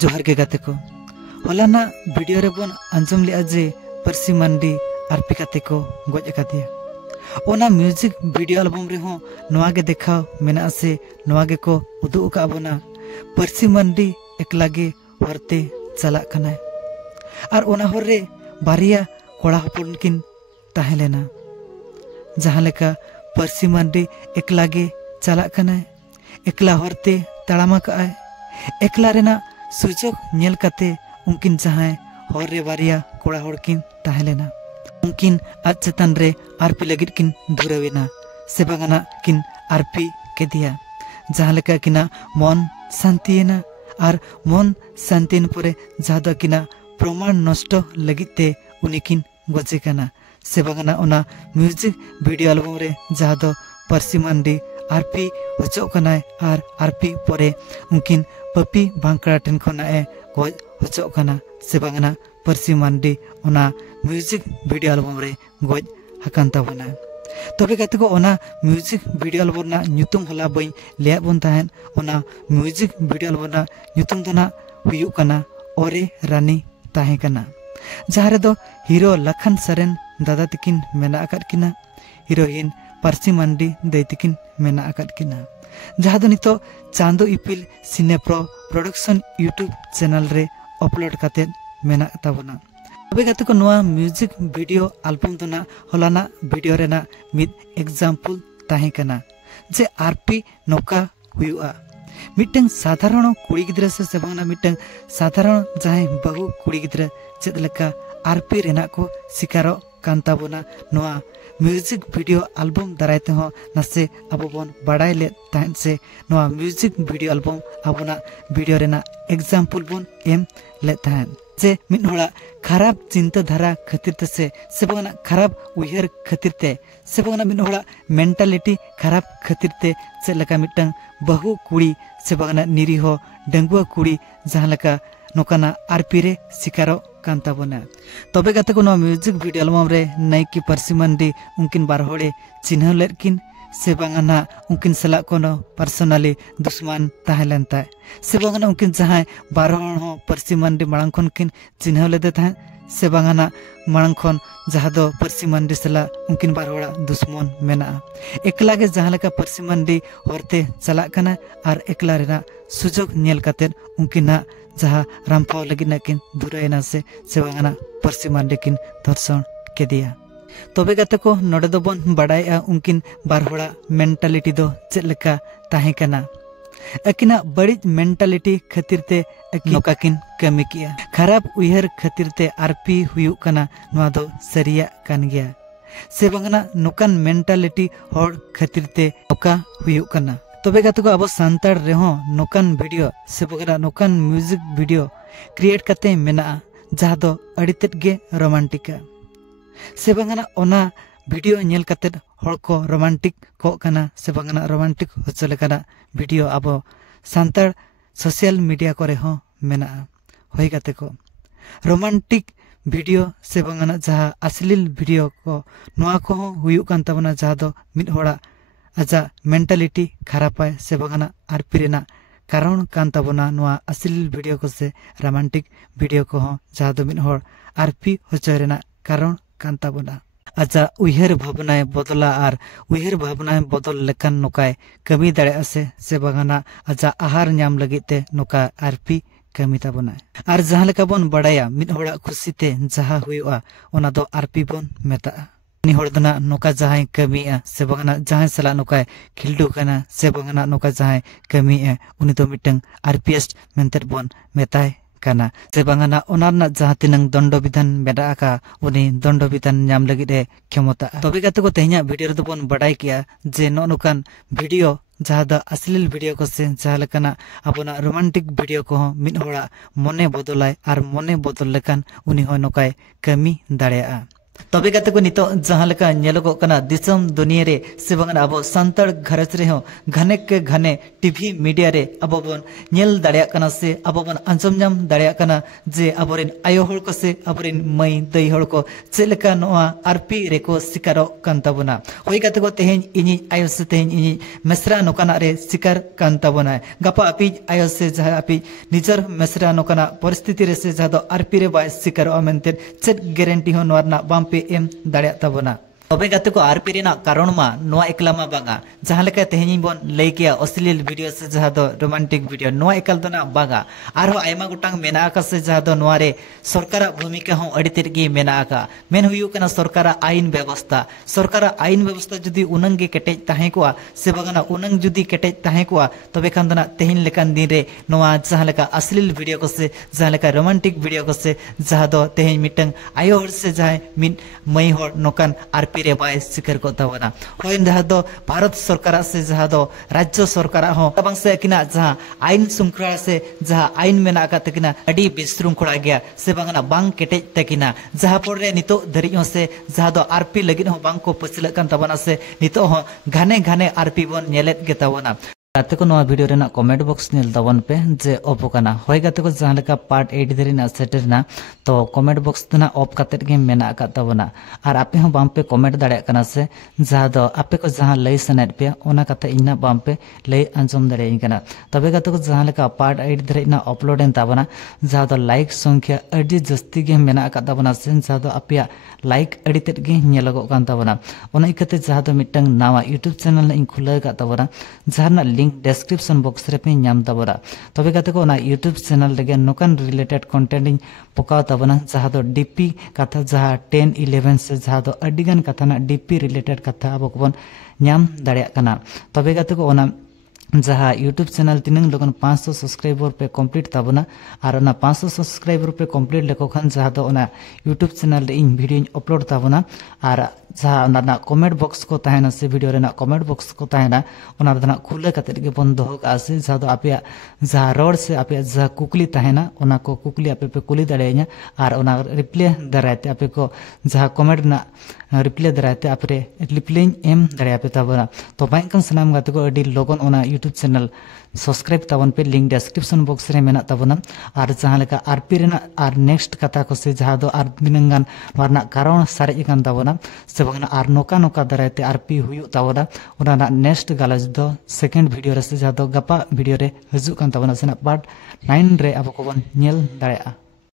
जोहार के गाते को हलाना वीडियो रे बन अंजम लिया जे परसी मांडी आरपी काते को गज अकादिया ओना म्यूजिक वीडियो एल्बम रे हो नवा गे देखाव मेना से नवा गे को उदु का बना परसी मांडी एकला गे हरते चला कना और ओना हर रे बारिया कोड़ा हपन किन ताहेलेना जहां लेका परसी मांडी एकला गे चला कना एकला हरते तड़ामा का एकला रेना सुजोग नेल काते उनकिन जहां हर रे बारिया कोड़ा हर किन ताहेलेना उनकिन आज चेतन रे आरपी लगित किन धुरवेना से बागाना किन आरपी के दिया जहां लेका किना मन शांतिना और मन शांतिन परे जहां दो किना प्रमाण नष्ट लगिते उनिकिन गजे कना से बागाना ओना म्यूजिक वीडियो एल्बम रे जहां दो परसी मांडी आरपी होचो कना और आरपी परे उनकिन पपी बांकड़ा टेन खना ए गज होचो कना से बागाना परसी मांडी ओना म्यूजिक वीडियो एल्बम रे गज हकान ताबना तबे गाते को ओना म्यूजिक वीडियो एल्बम ना ᱧᱩᱛᱩᱢ हला बई ले बन ताहेन ओना म्यूजिक वीडियो एल्बम ना ᱧᱩᱛᱩᱢ दना हुयु कना ओरे रानी ताहे कना जहां रे दो हीरो लखन सरेन दादा तकिन मेना अकद किना हीरोइन परसी मांडी दई तकिन मेना अकद किना जहां दो नितो चांदो इपिल सिनेप्रो प्रोडक्शन यूट्यूब चैनल रे अपलोड काते मेना ताबना तबे गाते को नवा म्यूजिक वीडियो एल्बम दोना हलाना वीडियो रेना मिद एग्जांपल ताहे कना जे आरपी नोका हुयुआ मिटंग साधारण कुड़ी गिद्रा से सेबाना मिटंग साधारण जाय बहु कुड़ी गिद्रा चेद लेका आरपी रेना को शिकारो कांता बोना नवा म्यूजिक वीडियो एल्बम दारायते हो नसे अबो बोन बाडाय ले ताहन से नवा म्यूजिक वीडियो एल्बम अबोना वीडियो रेना एग्जांपल बोन एम ले ताहन जे मिन होड़ा खराब चिंता धारा खातिर ते से बगना खराब उयहर खातिर ते से बगना मिन होड़ा मेंटालिटी खराब खातिर ते से लका मिटंग बहु कुड़ी से बगना निरीहो डंगुआ कुड़ी जहां लका नोकाना आरपी रे शिकारो कांता बना तबे गाते को म्यूजिक वीडियो एल्बम रे नायकी परसी मांडी उनकिन बार होड़े चिन्ह लेकिन से बांगना उनकिन सला कोनो पर्सनली दुश्मन ताहेलेंता से बांगना उनकिन जहां बार हो परसी मांडी मांग खन किन चिन्ह लेदे था से बांगना मांग खन जहां दो परसी मांडी सला उनकिन बार होड़ा दुश्मन मेना एकला गे जहां लेका परसी मांडी हरते चला कना और एकला रेना सुजोग नेल काते उनकिना जहां रामपाव लगी नकिन दुरैना से बांगना परसी मांडी किन दर्शन के दिया तबे गाते को नोडे दो बन बाडाया उनकिन बार होड़ा मेंटालिटी दो चेद लेका ताहे कना अकिना बड़ी मेंटालिटी खातिर ते नोका किन कमी किया खराब उयहर खातिर ते आरपी हुयु कना नवा दो सरिया कान गया से बांगना नोकान मेंटालिटी होड़ खातिर ते नोका हुयु कना तबे गाते को अब सांताड़ रेहो नोकान वीडियो से बगरा नोकान म्यूजिक वीडियो क्रिएट काते मेना जहां दो अड़ितेट गे रोमांटिका से बांगना ओना वीडियो नेल कातेद हड़ को रोमांटिक को कना से बांगना रोमांटिक होचले कना वीडियो अब सांताड़ सोशल मीडिया करे हो मेना होई गाते को रोमांटिक वीडियो से बांगना जहां अश्लील वीडियो को नोआ को हुयु कान तबना जहां दो मिद होड़ा आजा मेंटालिटी खराब है से बांगना आरपी रेना कारण कान तबना नोआ अश्लील वीडियो को से रोमांटिक वीडियो को जहां दो मिद होड़ आरपी होचो रेना कारण कांता बना आजा उयहर भावनाएं बदला और उयहर भावनाएं बदल लेकान नोकाय कमी दाड़े से बागाना आजा आहार नाम लगिते नोका आरपी कमी ताबना और जहां लेका बन बड़ाया मिद होड़ा खुशीते जहां हुयुआ ओना दो आरपी बन मेता नि होड़ दना नोका जहां कमीआ से बागाना जहां सला नोकाय खिल्डू कना से बागाना नोका जहां कमीआ उनी तो मिटंग आरपीएस मेंतेर बन मेताय काना से बांगना ओनारना जहां तिनंग दंड विधान मेडा का उनी दंड विधान नाम लगिदे क्षमता तबे गाते को तेहना वीडियो रे बन बड़ाई किया जे नोकान वीडियो जहां द अश्लील वीडियो को से जहां लेकाना अबना रोमांटिक वीडियो को मिद होड़ा मने बदलाय और मने बदल लेकान उनी हो नोकाय कमी दाड़ेया तबे गाते को नितो जहां लेका नेलोगो कना दिसम दुनिया रे से बंगना अब संतड़ घरच रे हो घने के घने टीवी मीडिया रे अब बन नेल दाड़िया कना से अब बन अंजम नाम दाड़िया कना जे अबरिन आयो हड़ को से अबरिन मई दई हड़ को चेलेका नोआ आरपी रे को शिकारो कांताबना होई गाते को तेहेन इनी आयो से तेहेन इनी मेसरा नोकाना रे शिकार कांताबना गपा अपि आयो से जहा अपि निजर मेसरा नोकाना परिस्थिति रे से जहा आरपी रे बाय शिकारो अमेंते चेट गारंटी हो नोरना बाम्पे एम दाड़िया ताबना तबे गाते को आरपी रेना कारण मा नोआ एकला मा बागा जहां लेका तेहेनी बन लई किया अश्लील वीडियो से जहां दो रोमांटिक वीडियो नोआ एकल दोना बागा आरो आयमा गोटांग मेना आका से जहां दो नोआ रे सरकार भूमिका हो अड़ी तेरगी मेना आका मेन हुयु कना सरकार आईन व्यवस्था जुदी उनंग गे केटेज ताहे कोआ से बगाना उनंग जुदी केटेज ताहे कोआ तबे खान दोना तेहिन लेकान दिन रे नोआ जहां लेका अश्लील वीडियो को से जहां लेका रोमांटिक वीडियो को से जहां दो तेहिन मिटंग आयो हर से जहां मिन मई हर नोकान आरपी रे बाय सिकर को तावना होइन जहां दो भारत सरकार से जहां दो राज्य सरकार हो तबंग से किना जहां आईन सुंखड़ा से जहां आईन मेना का तकिना अडी बिश्रृंखला गया से बंगना बांग केटेज तकिना जहां पर रे नितो धरि हो से जहां दो आरपी लगिन हो बांग को पछिल कान ताबना से नितो हो घने घने आरपी बन नेलेत गे तावना गाते को नवा वीडियो रेना कमेंट बॉक्स नेल तावन पे जे ऑफ काना होय गाते को जहां लेका पार्ट 8 धरिना सेटरना तो कमेंट बॉक्स तना ऑफ कातेट गे मेना का तावना आर आपे हो बाम पे कमेंट दाड़े कना से जहां दो आपे को जहां लई सनेट पे ओना कथा इना बाम पे लई अंजम दाड़े कना तबे गाते को जहां लेका पार्ट 8 धरिना अपलोड एन तावना जहां दो लाइक संख्या अडी जस्ती गे मेना का तावना से जहां दो आपया लाइक अडी तेट गे नेलगो कान तावना ओना इकते जहां दो मिटंग नावा यूट्यूब चैनल इन खुला का तावना जहां लिंक डिस्क्रिप्शन बॉक्स रे पे नाम ताबरा तबे गाते को ना यूट्यूब चैनल रे नोकान रिलेटेड कंटेंट इन पकाव ताबना जहां दो डीपी कथा जहां 10 11 से जहां दो अडिगन कथा ना डीपी रिलेटेड कथा अब कोन नाम दाड़िया कना तबे गाते को ओना जहां यूट्यूब चैनल तीनंग लोगन 500 सब्सक्राइबर पे कंप्लीट ताबना और ना 500 सब्सक्राइबर पे कंप्लीट लेको खान जहां दो ओना यूट्यूब चैनल रे इन वीडियो अपलोड ताबना और जहां ना कमेंट बॉक्स को ताहेना से वीडियो रेना कमेंट बॉक्स को ताहेना ओना रदना खुले कते गे बन दोह का से जहां दो आपे जहां रोड से आपे जहां कुकली ताहेना ओना को कुकली आपे पे कुली दाड़ेया और ओना रिप्लाई दराते आपे को जहां कमेंट ना रिप्लाई दराते आपरे रिप्लाई एम दाड़े आपे ताबना तो बाइकन सनाम गाते को अडी लोगन ओना यूट्यूब चैनल सब्सक्राइब तावन पे लिंक डिस्क्रिप्शन बॉक्स रे मेना ताबना और जहां लेका आरपी रेना और नेक्स्ट कथा को से जहां दो आर दिनंगान वारना कारण सारे कान ताबना से बगना आर नोका नोका दराते आरपी हुयु ताबना ओना नेक्स्ट गालज दो सेकंड वीडियो रे से जहां दो गपा वीडियो रे हजु कान ताबना से पार्ट 9 रे अब को बन नेल दाड़ेया।